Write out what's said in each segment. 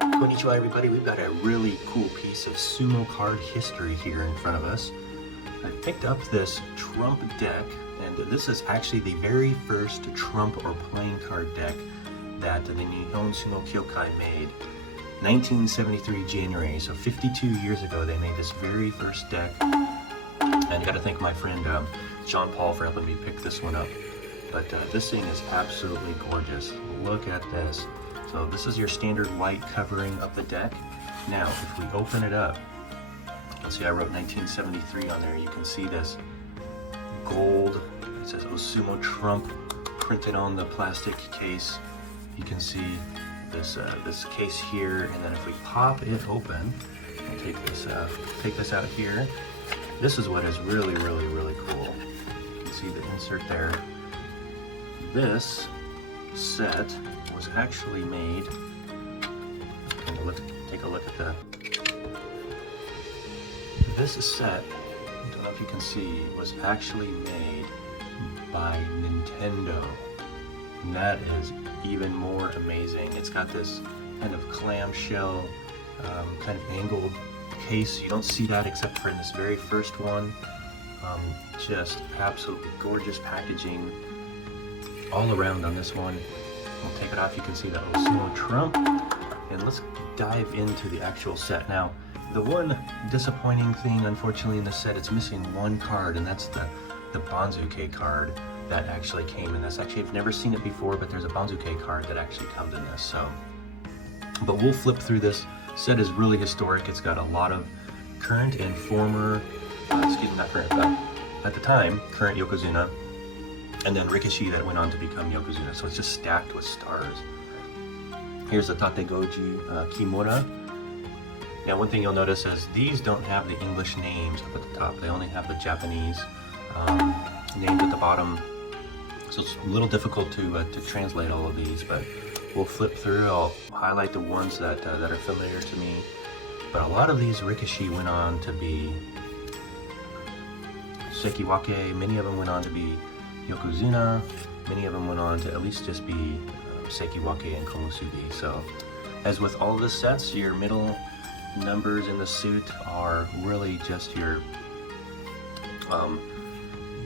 Konnichiwa everybody, we've got a really cool piece of sumo card history here in front of us. I picked up this trump deck, and this is actually the very first trump or playing card deck that the Nihon Sumo Kyokai made. 1973 January, so 52 years ago they made this very first deck. And I gotta thank my friend John Paul for helping me pick this one up. But this thing is absolutely gorgeous. Look at this. So this is your standard white covering of the deck. Now, if we open it up, you can see I wrote 1973 on there. You can see this gold, it says Sumo Trump printed on the plastic case. You can see this this case here, and then if we pop it open, and take this out here, this is what is really cool. You can see the insert there. This set was actually made, take a look at that. This set, I don't know if you can see, was actually made by Nintendo. And that is even more amazing. It's got this kind of clamshell, kind of angled case. You don't see that except for in this very first one. Just absolutely gorgeous packaging all around on this one. We'll take it off. You can see that little Sumo Trump. And let's dive into the actual set. Now, the one disappointing thing, unfortunately, in this set, it's missing one card, and that's the Banzuke card that actually came in this. Actually, I've never seen it before, but there's a Banzuke card that actually comes in this. So, but we'll flip through this. Set is really historic. It's got a lot of current and former, excuse me, not current, but at the time, current Yokozuna, and then Rikishi that went on to become Yokozuna. So it's just stacked with stars. Here's the Tategoji Kimura. Now, one thing you'll notice is these don't have the English names up at the top. They only have the Japanese names at the bottom. So it's a little difficult to translate all of these, but we'll flip through. I'll highlight the ones that are familiar to me. But a lot of these Rikishi went on to be Sekiwake. Many of them went on to be Yokozuna. Many of them went on to at least just be Sekiwake and Komusubi. So, as with all the sets, your middle numbers in the suit are really just your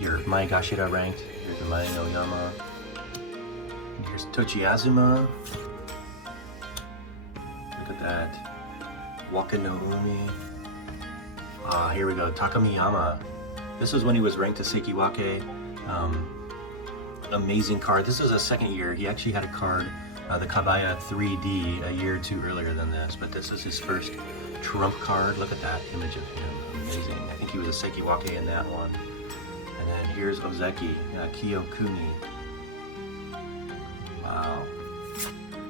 Maegashira ranked. Here's the Mae no Yama. And here's Tochiazuma. Look at that. Waka no Umi. Here we go. Takamiyama. This is when he was ranked to Sekiwake. Amazing card. This is a second year. He actually had a card, the Kabaya 3D, a year or two earlier than this, but this is his first trump card. Look at that image of him. Amazing. I think he was a Sekiwake in that one. And then here's Ozeki, Kiyokuni. Wow.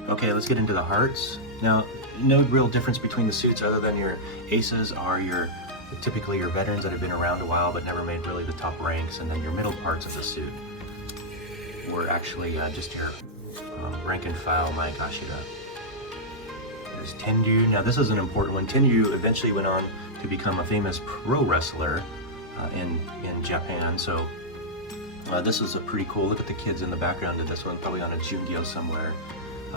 Okay, let's get into the hearts. Now, no real difference between the suits other than your aces are typically your veterans that have been around a while but never made really the top ranks, and then your middle parts of the suit were actually just your rank and file Maegashira. There's Tenryu. Now this is an important one. Tenryu eventually went on to become a famous pro wrestler in Japan. So this is a pretty cool. Look at the kids in the background of this one, probably on a Jungyo somewhere,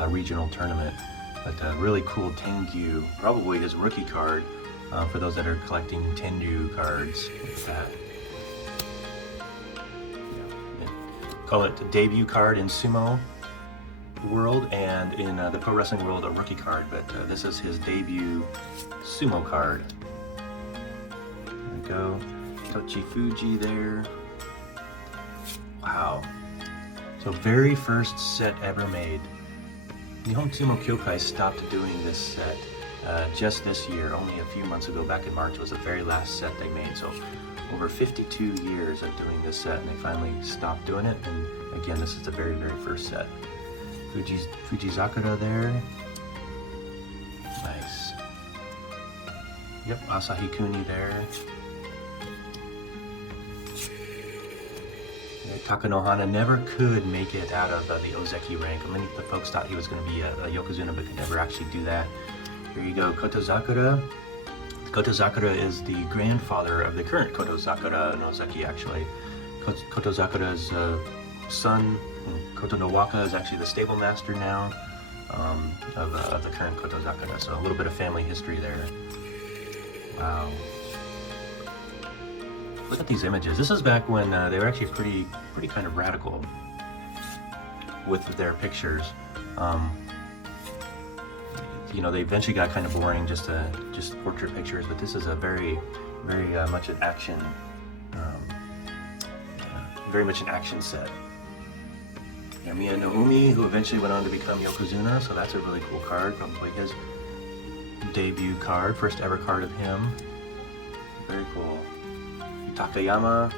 regional tournament. But really cool Tenryu, probably his rookie card for those that are collecting Tenryu cards. Look at that. Call it a debut card in Sumo world, and in the pro wrestling world a rookie card, but this is his debut Sumo card. There we go. Tochifuji there. Wow. So very first set ever made. Nihon Sumo Kyokai stopped doing this set just this year, only a few months ago. Back in March was the very last set they made. So over 52 years of doing this set, and they finally stopped doing it. And again, this is the very first set. Fujizakura there. Nice. Yep, Asahi Kuni there. Takanohana never could make it out of the Ozeki rank. Many of the folks thought he was going to be a Yokozuna, but could never actually do that. Here you go, Kotozakura. Kotozakura is the grandfather of the current Kotozakura in Ozeki, actually. Kotozakura's son, Kotonowaka, is actually the stable master now of the current Kotozakura. So a little bit of family history there. Wow. Look at these images. This is back when they were actually pretty kind of radical with their pictures. You know, they eventually got kind of boring, just portrait pictures. But this is a very much an action, very much an action set. Yamiya no Umi, who eventually went on to become Yokozuna, so that's a really cool card. Probably his debut card, first ever card of him. Very cool. Takayama,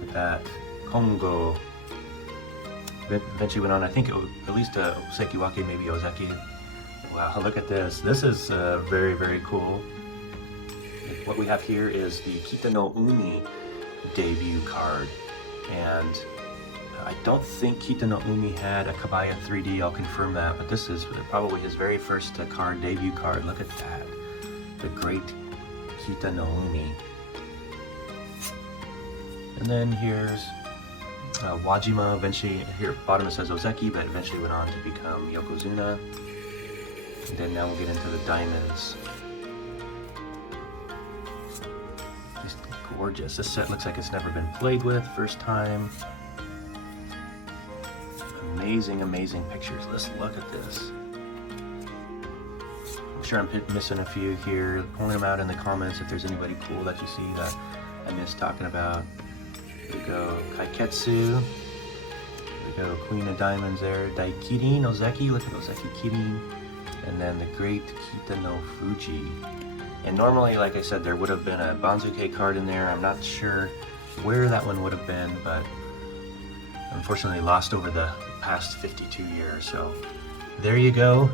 look at that. Kongo. Eventually went on, I think, at least Sekiwake, maybe Ozeki. Wow, look at this. This is very cool. What we have here is the Kita no Umi debut card. And I don't think Kita no Umi had a Kabaya 3D, I'll confirm that, but this is probably his very first card, debut card. Look at that. The great Kita no Umi. And then here's Wajima, eventually, here at the bottom it says Ozeki, but eventually went on to become Yokozuna. And then now we'll get into the diamonds. Just gorgeous. This set looks like it's never been played with, first time. Amazing pictures. Let's look at this. I'm sure I'm missing a few here. Point them out in the comments if there's anybody cool that you see that I missed talking about. There we go, Kaiketsu. There we go, Queen of Diamonds there. Daikirin, Ozeki, look at Ozeki Kirin. And then the great Kita no Fuji. And normally, like I said, there would have been a Banzuke card in there. I'm not sure where that one would have been, but unfortunately lost over the past 52 years. So there you go.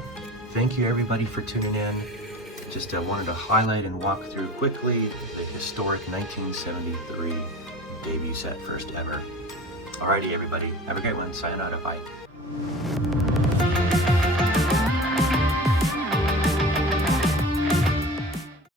Thank you everybody for tuning in. Just wanted to highlight and walk through quickly the historic 1973 debut set, first ever. Alrighty everybody, have a great one. Sayonara, bye.